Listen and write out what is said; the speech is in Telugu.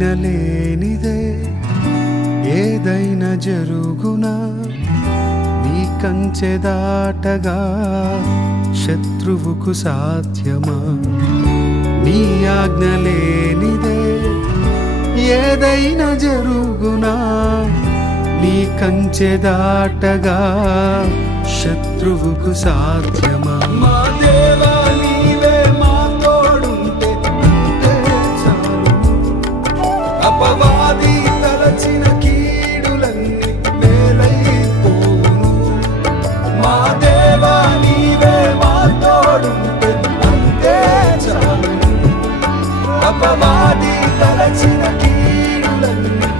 ఆజ్ఞ లేనిదే ఏదైనా జరుగునా, నీ కంచె దాటగా శత్రువుకు సాధ్యమా? నీ ఆజ్ఞ లేనిదే ఏదైనా జరుగునా, నీ కంచె దాటగా శత్రువుకు సాధ్యమా? మా దేవా నీవే మా తోడుంటే అంతే చాలు. అపవాది తలచిన కీడులన్నీ మేలైపోను. మా దేవా నీవే మా తోడుంటే అంతే చాలు. అపవాది తలచిన కీడులన్నీ